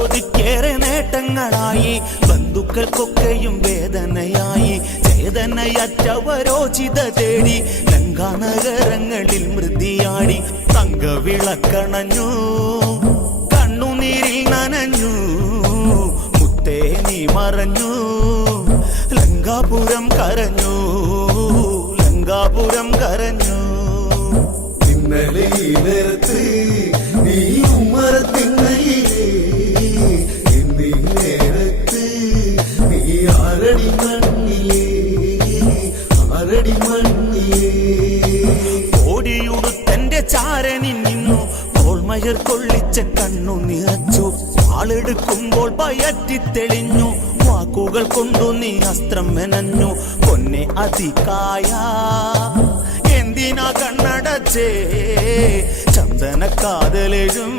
കൊതിക്കേറെ നേട്ടങ്ങളായി, ബന്ധുക്കൾക്കൊക്കെയും വേദനയായി. ചേതനയറ്റവരോ ചിത തേടി ലങ്കാനഗരങ്ങളിൽ മൃതിയാടി. തങ്കവിളക്കണഞ്ഞു, കണ്ണുനീരിൽ നനഞ്ഞു, മുത്തേ നീ മറഞ്ഞു. ലങ്കാപുരം കരഞ്ഞു, ലങ്കാപുരം കരഞ്ഞു. ഇന്നലെ ഈ നേരത്ത് നീ ഉമ്മറത്തിന്നയിലേ, എന്നീ നേരത്ത് നീ ആരടി മണ്ണിലേ, ആരടി മണ്ണിലേ. ഓടിയുടുത്തന്റെ ചാരനിൽ നിന്നു കോൾമയർ കൊള്ളിച്ച കണ്ണു നിറച്ചു. ആളെടുക്കുമ്പോൾ പയറ്റിത്തെളിഞ്ഞു, വാക്കുകൾ കൊണ്ടു നീ അസ്ത്രം മെനഞ്ഞു. പൊന്നെ അതികായ എന്തിനാ കണ്ണടച്ചേ, ചന്ദന കാതലെഴും